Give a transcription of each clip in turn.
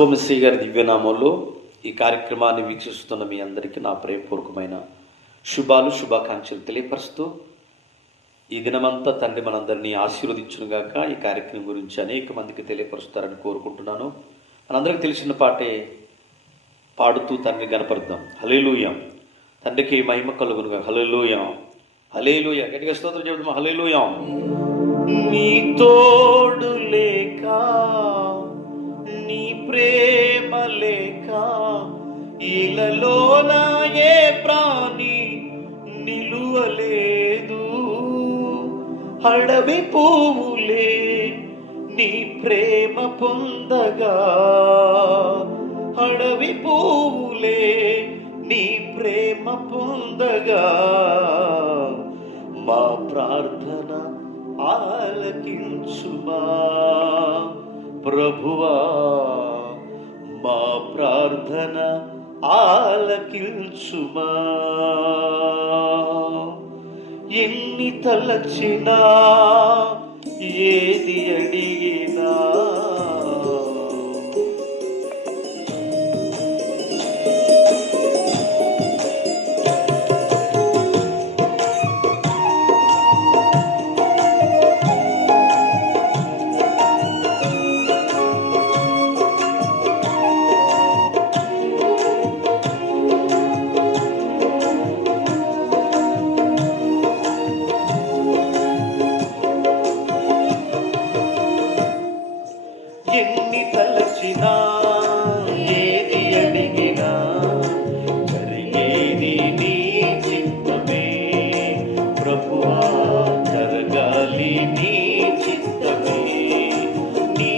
యెషువ గారి దివ్యనామంలో ఈ కార్యక్రమాన్ని వీక్షిస్తున్న మీ అందరికీ నా ప్రేమపూర్వకమైన శుభాకాంక్షలు తెలియపరుస్తూ ఈ దినమంతా తండ్రి మనందరినీ ఆశీర్వదించునుగాక. ఈ కార్యక్రమం గురించి అనేక మందికి తెలియపరుస్తారని కోరుకుంటున్నాను. మనందరికీ తెలిసిన పాటే పాడుతూ తండ్రి గణపరుద్దాం. హల్లెలూయా. తండ్రికి మహిమ కలుగునుగా. హల్లెలూయా, హల్లెలూయా. గట్టిగా స్తోత్రం చెబుదాం. హల్లెలూయా. నీ తోడు లేక, నీ ప్రేమ లేక, ఇలలోన ఏ ప్రాణి నిలువలేదు. అడవి పువ్వులే నీ ప్రేమ పొందగా, అడవి పువ్వులే నీ ప్రేమ పొందగా, మా ప్రార్థన ఆలకించుమా ప్రభువా, మా ప్రార్థన ఆలకించుమా. ఎన్ని తలచినా, ఏది అడిగినా, ఎన్ని తలచినా, ఏది అడిగినా, జరిగేది నీ చిత్తమే ప్రభువా, జరగాలి నీ చిత్తమే. నీ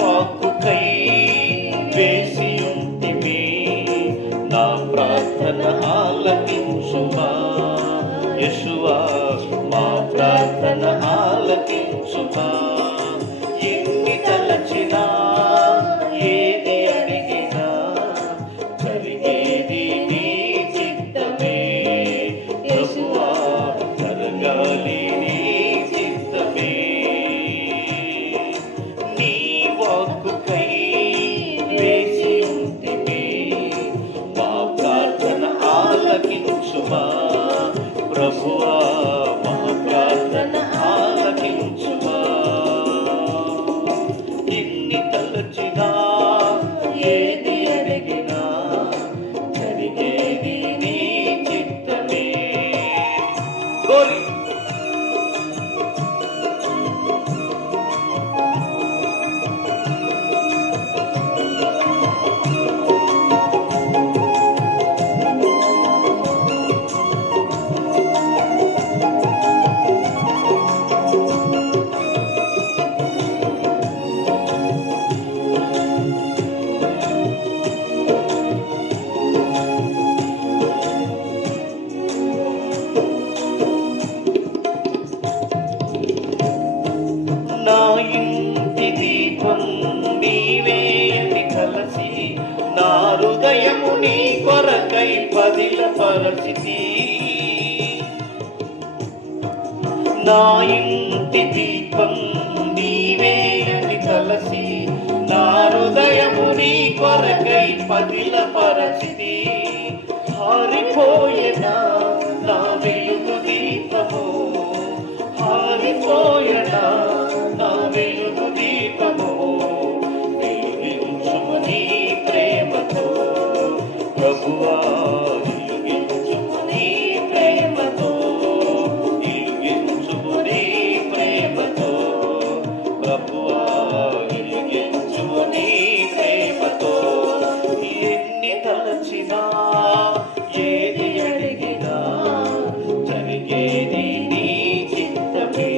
వాక్కుకై వేసి ఉంటిమి, నా ప్రార్థన ఆలకించుమా యేషువా, మా ప్రార్థన ఆలకించుమా. ఎన్ని తలచినా, ఏది అడిగినా, జరిగేది నీ చిత్తమే ప్రభువా, జరగాలి నీ చిత్తమే. నీ వాక్కుకై వేసి ఉంటిమి, మా ప్రార్థన ఆలకించుమా ప్రభువా, మా ప్రార్థన ఆలకించుమా. ఎన్ని తలచినా, ఏది అడిగినా, జరిగేది నీ చిత్తమే. గోరి నా ఇంటి దీపం నీవే అని కలసి, నా హృదయము నీ కొరకై పదిలపరచితి. నా ఇంటి దీపం నీవే అని కలసి, నా హృదయము నీ కొరకై పదిలపరచితి. హారిపోయేనా నా వెలుగు దీపము, హారిపోయేనా నా వెలుగు దీపము, వెలిగించుము నీ ప్రేమతో ప్రభువా, వెలిగించుము నీ ప్రేమతో, వెలిగించుము నీ ప్రేమతో ప్రభువా, వెలిగించుము నీ ప్రేమతో. ఎన్ని తలచినా, ఏది అడిగినా, జరిగేది నీ చిత్తమే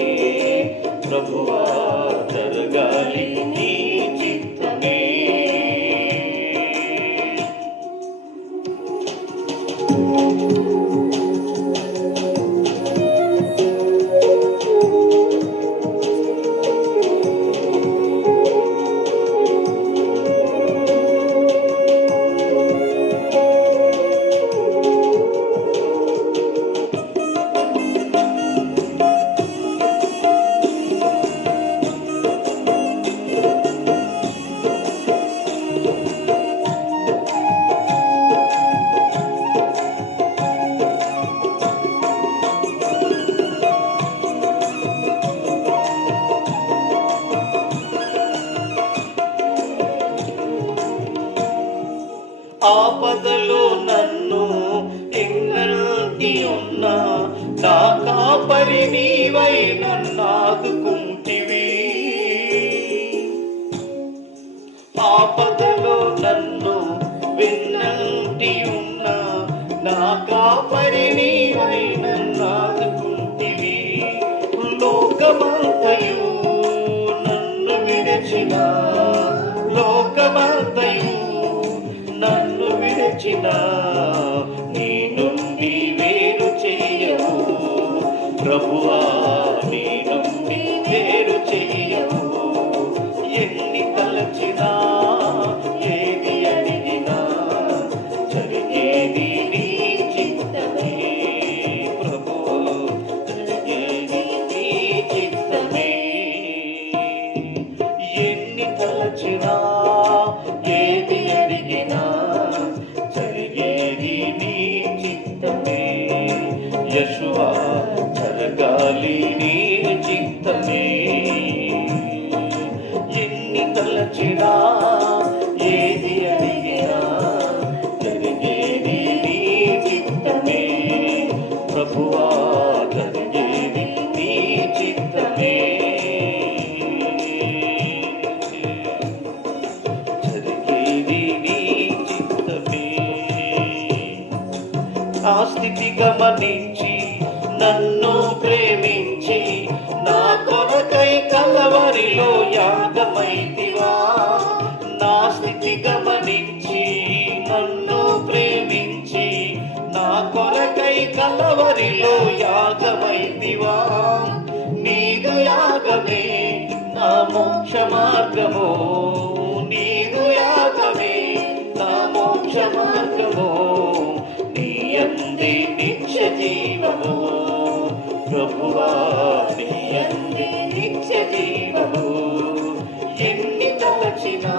నీవై నన్నాదుకుంటివి. ఆపదలో నన్ను వెన్నంటి ఉన్న నా కాపరి నీవై నన్నాదుకుంటివి. లోకమంతయు నన్ను విడిచిన, లోకమంతయు నన్ను విడిచిన నీ నుండి వేరు చెయ్యవు ప్రభువా, నీ నుండి వేరు చెయ్యవు. ఎన్ని తలచినా ఏది అడిగినా జరిగేది నీ చిత్తమే ప్రభువా, జరిగేది నీ చిత్తమే. ఎన్ని తలచినా ఏది అడిగినా జరిగేది నీ చిత్తమే. యెషువా జరగాలి నీ చిత్తమే. ఎన్ని తలచినా ఏది అడిగినా జరిగేది నీ చిత్తమే ప్రభువా, జరిగేది నీ చిత్తమే. జరిగేది నీ చిత్తమే. నా స్థితి గమనించి నన్ను ప్రేమించి నా కొరకై కలవరిలో యాగమైతివా. నా స్థితి గమనించి నన్ను ప్రేమించి నా కొరకై కలవరిలో యాగమైతివా. నీదు యాగమే నా మోక్ష మార్గము, నీదు యాగమే నా మోక్ష మార్గము. నీ యందే నిత్య జీవము ప్రభువా, నీ యందే నిత్య జీవము. ఎన్ని తలచినా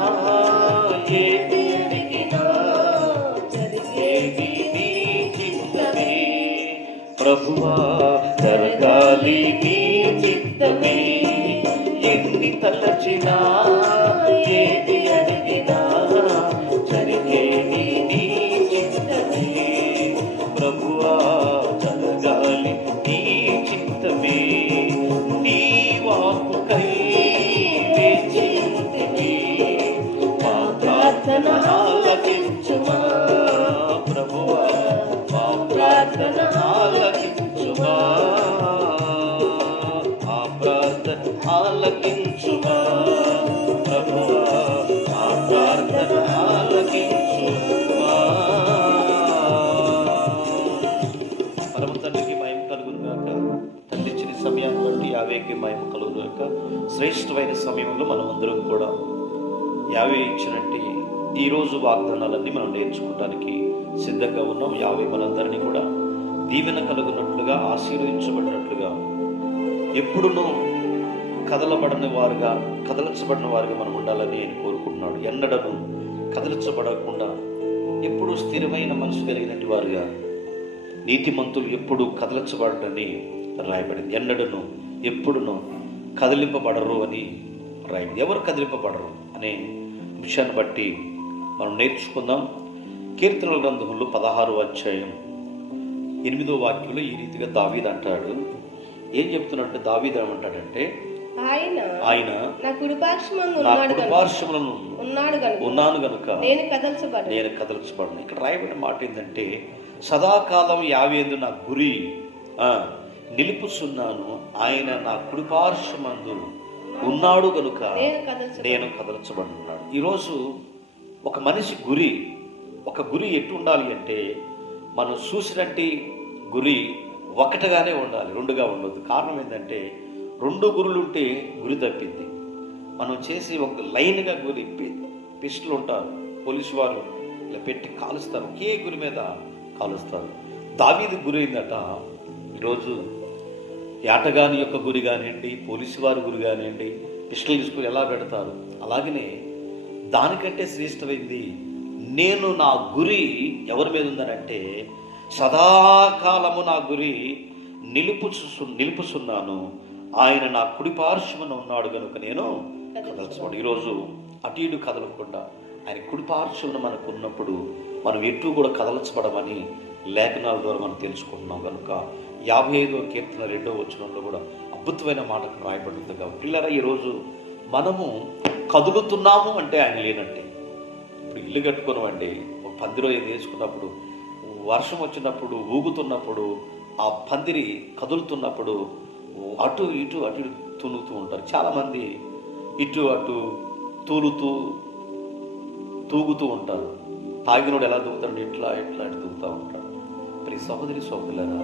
ఏది అడిగినా జరిగేది నీ చిత్తమే ప్రభువా, జరగాలి నీ చిత్తమే. ఎన్ని తలచినా ఏది అడిగినా జరిగేది నీ చిత్తమే ప్రభువా, జరగాలి నీ చిత్తమే. నీ వాక్కుకై వేచి ఉంటిమి, మా ప్రార్థన ఆలకించుమా ప్రభువా, మా ప్రార్థన ఆలకించుమా, మా ప్రార్థన ఆలకించుమా ప్రభువా, మా ప్రార్థన ఆలకించుమా. పరమ తండ్రికి మహిమ కలుగును గాక. తండ్రి ఇచ్చిన సమయాన్ని బట్టి యావేకి మహిమ కలుగును గాక. శ్రేష్టమైన సమయంలో మనం అందరం కూడా యావే ఇచ్చినట్టు ఈరోజు వాగ్దానాలన్నీ మనం నేర్చుకోవడానికి సిద్ధంగా ఉన్నాం. యావే మనందరినీ కూడా దీవెన కలుగునట్లుగా, ఆశీర్వదించబడినట్లుగా, ఎప్పుడునూ కదలబడని వారుగా, కదలించబడిన వారుగా మనం ఉండాలని ఆయన కోరుకుంటున్నాడు. ఎన్నడను కదలించబడకుండా ఎప్పుడు స్థిరమైన మనసు కలిగినట్టు వారుగా, నీతిమంతులు ఎప్పుడు కదలించబడని రాయబడింది. ఎన్నడను ఎప్పుడును కదిలింపబడరు అని రాయబడింది. ఎవరు కదిలింపబడరు అనే విషయాన్ని బట్టి మనం నేర్చుకుందాం. కీర్తనల గ్రంథంలో 16వ అధ్యాయం 8వ వాక్యంలో ఈ రీతిగా దావీదు అంటాడు. ఏం చెప్తున్నట్టు దావీదు ఏమంటాడంటే, ఆయన నా కుడిపార్శ్వములను ఉన్నాను గనుక నేను కదల్చబడను. ఇక్కడ రాయబడిన మాట ఏంటంటే, సదాకాలం యావేందు నా గురి నిలుపుచున్నాను, ఆయన నా కుడిపార్శ్వమందు ఉన్నాడు గనుక నేను కదల్చబడున్నాడు. ఈరోజు ఒక మనిషి గురి, ఒక గురి ఎట్టు ఉండాలి అంటే, మనం చూసినట్టు గురి ఒకటిగానే ఉండాలి, రెండుగా ఉండదు. కారణం ఏంటంటే, రెండు గురులు ఉంటే గురి తప్పింది. మనం చేసి ఒక లైన్గా గురి, పిస్టులు ఉంటారు, పోలీసు వారు ఇలా పెట్టి కాలుస్తారు, ఒకే గురి మీద కాలుస్తారు. దావీదు గురి అయిందట. ఈరోజు యాటగాని యొక్క గురి కానివ్వండి, పోలీసు వారి గురి కానివ్వండి, పిస్టల్ తీసుకుని ఎలా పెడతారు, అలాగనే దానికంటే శ్రేష్టమైంది నేను నా గురి ఎవరి మీద ఉందనంటే, సదాకాలము నా గురి నిలుపుచున్నాను, ఆయన నా కుడి పార్శ్వమున ఉన్నాడు కనుక నేను కదల్చబడు. ఈరోజు అటు ఇటు కదలకుండా ఆయన కుడి పార్శ్వమున మనకు ఉన్నప్పుడు మనం ఎటు కూడా కదల్చబడమని లేఖనాల ద్వారా మనం తెలుసుకుంటున్నాం. కనుక 55వ కీర్తన 2వ వచనంలో కూడా అద్భుతమైన మాట రాయబడింది. కాబట్టి పిల్లరా, ఈరోజు మనము కదులుతున్నాము అంటే ఆయన లేనంటే. ఇప్పుడు ఇల్లు కట్టుకున్నామండి, ఒక పందిరో ఏది వేసుకున్నప్పుడు, వర్షం వచ్చినప్పుడు, ఊగుతున్నప్పుడు, ఆ పందిరి కదులుతున్నప్పుడు అటు ఇటు తునుగుతూ ఉంటారు. చాలామంది ఇటు అటు తూగుతూ ఉంటారు. తాగినోడు ఎలా తూగుతాడు, ఇట్లా తూగుతూ ఉంటాడు. మరి సహోదరి సహోదరులారా,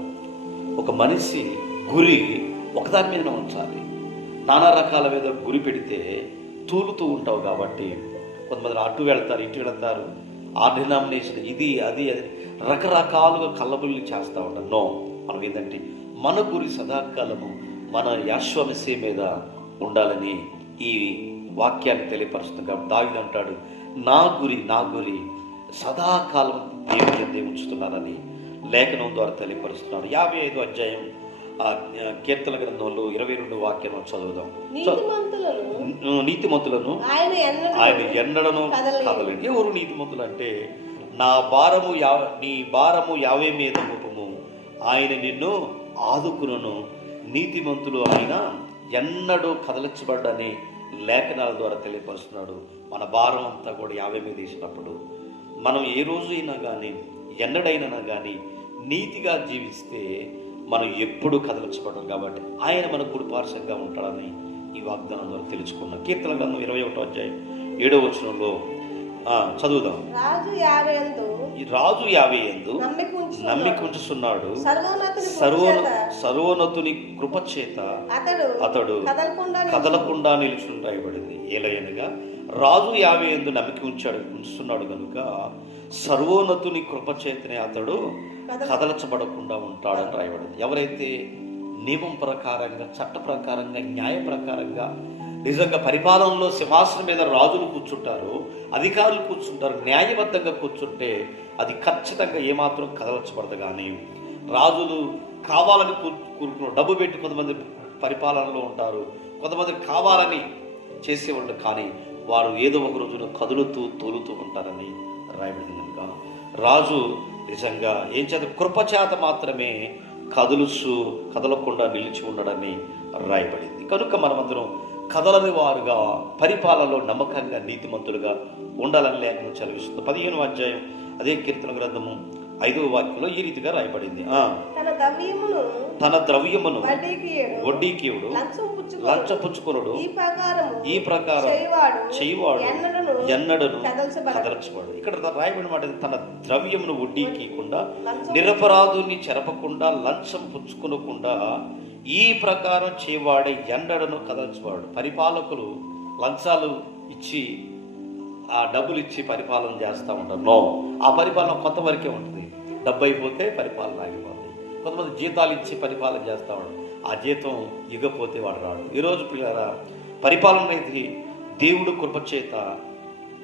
ఒక మనిషి గురి ఒకదాని మీద ఉంచాలి. నానా రకాల మీద గురి పెడితే తూలుతూ ఉంటావు. కాబట్టి కొంతమంది అటు వెళ్తారు, ఇటు వెళ్తారు, ఆ డినామినేషన్, ఇది అది రకరకాలుగా కల్లబుల్లి చేస్తూ ఉంటారు. నో, మనం ఏంటంటే మన గురి సదాకాలము మన యాశ్వమసీ మీద ఉండాలని ఈ వాక్యాన్ని తెలియపరుస్తుంది. కాబట్టి దావీదు అంటాడు, నా గురి సదాకాలం దేవుని ఉంచుతున్నానని లేఖనం ద్వారా తెలియపరుస్తున్నాడు. 55వ అధ్యాయం కీర్తన గ్రంథంలో 22 వాక్యం చదువుదాం. నీతిమంతులను ఆయన ఎన్నడను కదలండి. ఎవరు నీతిమంతులు అంటే, నీ భారము యావే మీద మోపము, ఆయన నిన్ను ఆదుకును. నీతిమంతులు ఆయన ఎన్నడూ కదలించబడ్డని లేఖనాల ద్వారా తెలియపరుస్తున్నాడు. మన భారం అంతా కూడా యావే మీద వేసినప్పుడు మనం ఏ రోజు అయినా కానీ ఎన్నడైనా కానీ నీతిగా జీవిస్తే మనం ఎప్పుడూ కదలించబడ్డాం. కాబట్టి ఆయన మన కుడిపార్శ్వంగా ఉంటాడని ఈ వాగ్దానం ద్వారా తెలుసుకున్నాం. కీర్తన గ్రంథం 21వ అధ్యాయం 7వ వచనంలో చదువుదాం. రాజు 50 యందు నమ్మిక ఉంచుతున్నాడు, సర్వోన్నతుని కృపచేత అతడు కదలకుండా నిలుచుని రాయబడింది. ఏలయనగా రాజు 50 యందు నమ్మిక ఉంచుతున్నాడు కనుక సర్వోన్నతుని కృపచేతనే అతడు కదలచబడకుండా ఉంటాడని రాయబడింది. ఎవరైతే నియమం ప్రకారంగా, చట్ట ప్రకారంగా, న్యాయ ప్రకారంగా నిజంగా పరిపాలనలో సింహాసనం మీద రాజులు కూర్చుంటారు, అధికారులు కూర్చుంటారు, న్యాయబద్ధంగా కూర్చుంటే అది ఖచ్చితంగా ఏమాత్రం కదలచబడదు. కానీ రాజులు కావాలని కూరుకున్న డబ్బు పెట్టి కొంతమంది పరిపాలనలో ఉంటారు, కొంతమంది కావాలని చేసేవాళ్ళు, కానీ వారు ఏదో ఒక రోజున తోలుతూ ఉంటారని రాయబడింది. కనుక రాజు నిజంగా ఏం చేత కృపచేత మాత్రమే కదలకుండా నిలిచి ఉండడని రాయబడింది. కనుక మనమందరం కదలని వారుగా, పరిపాలనలో నమ్మకంగా, నీతిమంతులుగా ఉండాలని లేఖనం చదివిస్తుంది. 15వ అధ్యాయం అదే కీర్తన గ్రంథము 5వ వాక్యంలో ఈ రీతిగా రాయబడింది. తన ద్రవ్యమును వడ్డీకియుడు లంచపుచ్చుకొనుడు, ఈ ప్రకారం చేయవాడు ఎన్నడను కదలచబడు. ఇక్కడ రాయబడిన మాట, తన ద్రవ్యమును వడ్డీకియకుండా, నిరపరాధుని చెరపకుండా, లంచం పుచ్చుకొనకుండా ఈ ప్రకారం చేయవాడే ఎన్నడను కదల్చేవాడు. పరిపాలకులు లంచాలు ఇచ్చి, ఆ డబ్బులు ఇచ్చి పరిపాలన చేస్తూ ఉంటారు. నో, ఆ పరిపాలన కొంతవరకే ఉంటుంది. డబ్బు అయిపోతే పరిపాలన ఆగిపోతుంది. కొంతమంది జీతాలు ఇచ్చి పరిపాలన చేస్తూ ఉంటారు, ఆ జీతం ఇగపోతే వాడు రాడు. ఈరోజు పిల్లరా, పరిపాలన అనేది దేవుడు కృపచేత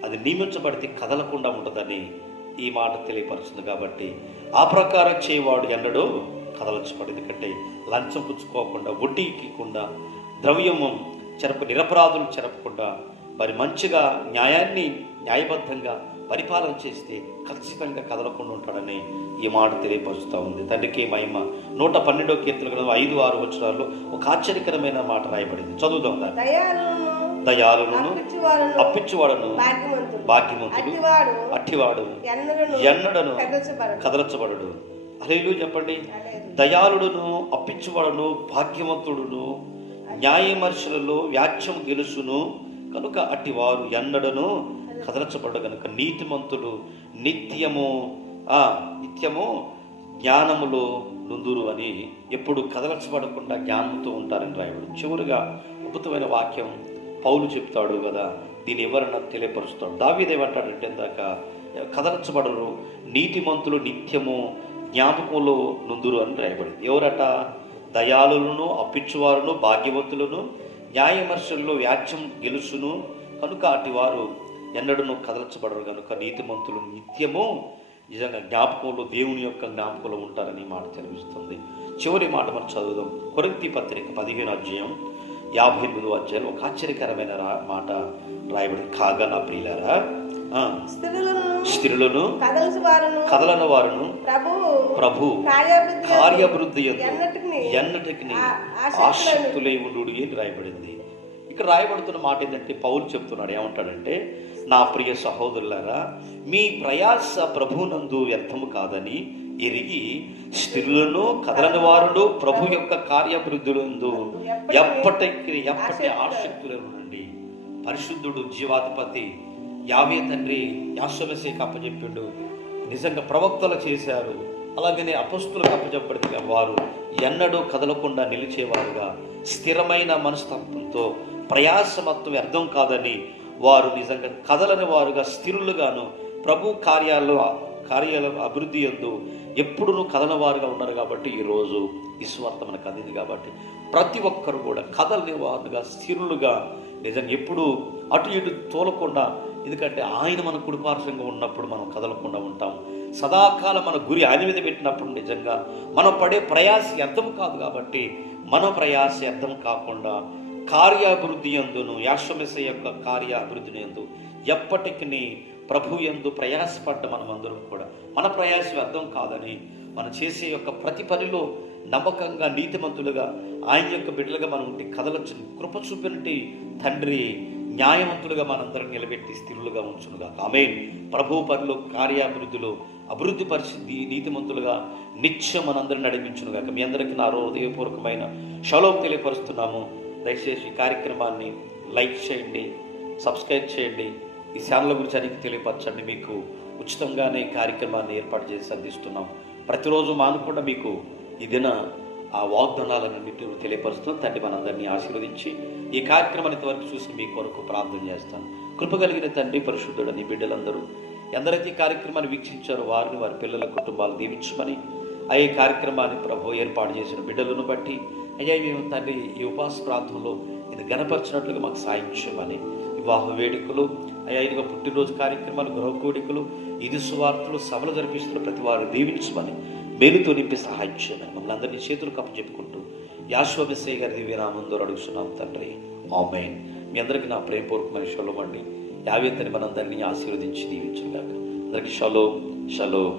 అది నియమించబడితే కదలకుండా ఉంటుందని ఈ మాట తెలియపరుస్తుంది. కాబట్టి ఆ ప్రకారం చేయవాడు ఎన్నడూ కదలచబడి. ఎందుకంటే లంచం పుచ్చుకోకుండా, వడ్డీకికుండా, ద్రవ్యము నిరపరాధులు చెరపకుండా మరి మంచిగా న్యాయబద్ధంగా పరిపాలన చేస్తే ఖచ్చితంగా కదలకుండా ఉంటాడని ఈ మాట తెలియపరుస్తూ ఉంది. తండ్రికి మహిమ. 112వ కీర్తన గ్రంథం 5-6 వచనాల్లో ఒక ఆశ్చర్యకరమైన మాట రాయబడింది. చదువుదాం. దయాళులను అప్పించువాడును భాగ్యవంతుడు, అట్టివాడు ఎన్నడను కదలచబడడు. హల్లెలూయా చెప్పండి. దయాళుడును, అప్పించువాడును, భాగ్యవంతుడును, న్యాయమర్శులలో వ్యాజ్యం గెలుసును కనుక అట్టివారు ఎన్నడను కదలచబడ్డ. కనుక నీతిమంతుడు నిత్యము జ్ఞానములో నుందురు అని, ఎప్పుడు కదలచబడకుండా జ్ఞానంతో ఉంటారని రాయబడి. చివరిగా అద్భుతమైన వాక్యం పౌలు చెప్తాడు కదా, దీన్ని ఎవరన్నా తెలియపరుస్తాడు. దావీదు ఏమంటాడంటే, ఇందాక కదలచబడరు, నీతిమంతులు నిత్యము జ్ఞాపకంలో నుందురు అని రాయబడింది. ఎవరట? దయాళులను, అప్పించువారును, భాగ్యవంతులను, న్యాయమర్శుల్లో వ్యాజ్యం గెలుసును కనుక అటివారు ఎన్నడను కదలచబడరు. కనుక నీతిమంతులు నిత్యము నిజంగా జ్ఞాపకంలో, దేవుని యొక్క జ్ఞాపకంలో ఉంటారని మాట తెలివిస్తుంది. చివరి మాట మనం చదువుదాం. కొరింథీ పత్రిక 15వ అధ్యాయం 58వ అధ్యాయం ఒక ఆశ్చర్యకరమైన మాట రాయబడి. కాగా నా ప్రియులారా, స్త్రీలను కదలని వారును ప్రభు కార్యాభివృద్ధి ఎన్నటికి ఆసక్తులై ఉండు అని రాయబడింది. ఇక్కడ రాయబడుతున్న మాట ఏంటంటే పౌలు చెప్తున్నాడు, ఏమంటాడంటే, నా ప్రియ సహోదరులారా, మీ ప్రయాస ప్రభునందు వ్యర్థము కాదని ఎరిగి స్థిరులను కదలని వారును ప్రభు యొక్క కార్యాభివృద్ధులందు ఎప్పటి ఆసక్తులు ఉండండి. పరిశుద్ధుడు జీవాధిపతి యావే తండ్రి యాశ్వమేషీకి అప్పచెప్పిండు. నిజంగా ప్రవక్తలు చేశారు, అలాగనే అపొస్తలులకు అప్పచెప్పబడిన వారు ఎన్నడూ కదలకుండా నిలిచేవారుగా, స్థిరమైన మనస్తత్వంతో ప్రయాసమత్వం వ్యర్థం కాదని వారు నిజంగా కదలని వారుగా స్థిరులుగాను ప్రభు కార్యాల అభివృద్ధి యందు ఎప్పుడూ కదలని వారుగా ఉన్నారు. కాబట్టి ఈరోజు ఈ సువార్త మనకు అందింది. కాబట్టి ప్రతి ఒక్కరు కూడా కదలని వారుగా స్థిరులుగా నిజంగా ఎప్పుడు అటు ఇటు తోలకుండా, ఎందుకంటే ఆయన మన కుడిపార్శ్వంగా ఉన్నప్పుడు మనం కదలకుండా ఉంటాం. సదాకాలం మన గురి ఆయన మీద పెట్టినప్పుడు నిజంగా మనం పడే ప్రయాస అర్థం కాదు. కాబట్టి మన ప్రయాస అర్థం కాకుండా కార్యాభివృద్ధి యందును యాశ్వమేషీ యొక్క కార్యాభివృద్ధిని యందు ఎప్పటికీ ప్రభు యందు ప్రయాసపడ్డ మనమందరం కూడా మన ప్రయాస అర్థం కాదని, మనం చేసే యొక్క ప్రతి పనిలో నమ్మకంగా నీతిమంతులుగా ఆయన యొక్క బిడ్డలుగా మనం ఉంటే కదలొచ్చు. కృప చూపినటి తండ్రి న్యాయవంతులుగా మనందరం నిలబెట్టి స్థిరులుగా ఉంచునుగా. ఆమేన్. ప్రభు పనిలో కార్యాభివృద్ధిలో అభివృద్ధి పరిస్థితి నీతిమంతులుగా నిత్యం మనందరిని నడిపించునుగా. మీ అందరికీ నా హృదయపూర్వకమైన షలోం తెలియపరుస్తున్నాము. దయచేసి ఈ కార్యక్రమాన్ని లైక్ చేయండి, సబ్స్క్రైబ్ చేయండి, ఈ ఛానల్ గురించి అనికి తెలియపరచండి. మీకు ఉచితంగానే కార్యక్రమాన్ని ఏర్పాటు చేసి అందిస్తున్నాం. ప్రతిరోజు మానకుండా మీకు ఈ దిన ఆ వాగ్దానాలన్నింటినీ తెలియపరుస్తున్నాం. తండ్రి మనందరినీ ఆశీర్వదించి ఈ కార్యక్రమాన్ని ఇంతవరకు చూసి మీ కొరకు ప్రార్థన చేస్తాను. కృప కలిగిన తండ్రి పరిశుద్ధుడు, నీ బిడ్డలందరూ ఎందరైతే ఈ కార్యక్రమాన్ని వీక్షించారో వారిని, వారి పిల్లల కుటుంబాలు దీవించమని, ఆ ఈ కార్యక్రమాన్ని ప్రభు ఏర్పాటు చేసిన బిడ్డలను బట్టి అయ్యా మేము తండ్రి ఈ ఉపవాస ప్రాంతంలో ఇది గణపరిచినట్లుగా మాకు సాయం చేయమని, వివాహ వేడుకలు అయ్యా ఇదిగా పుట్టినరోజు కార్యక్రమాలు, గృహ కూడికలు, ఇది సువార్తలు, సభలు జరిపిస్తున్న ప్రతి వారు దీవించమని, మేలుతో నింపి సహాయం చేయమని మమ్మల్ని అందరినీ చేతులు కప్పచెప్పుకుంటూ యాశ్వమేషీ గారి దివ్యనామం ద్వారా అడుగుతున్నాం తండ్రి. ఆమేన్. మీ అందరికీ నా ప్రేమపూర్వకమైన షలోం అండి. యావే తండ్రి మనందరినీ ఆశీర్వదించి దీవించుగాక. అందరికీ షలోం షలోం.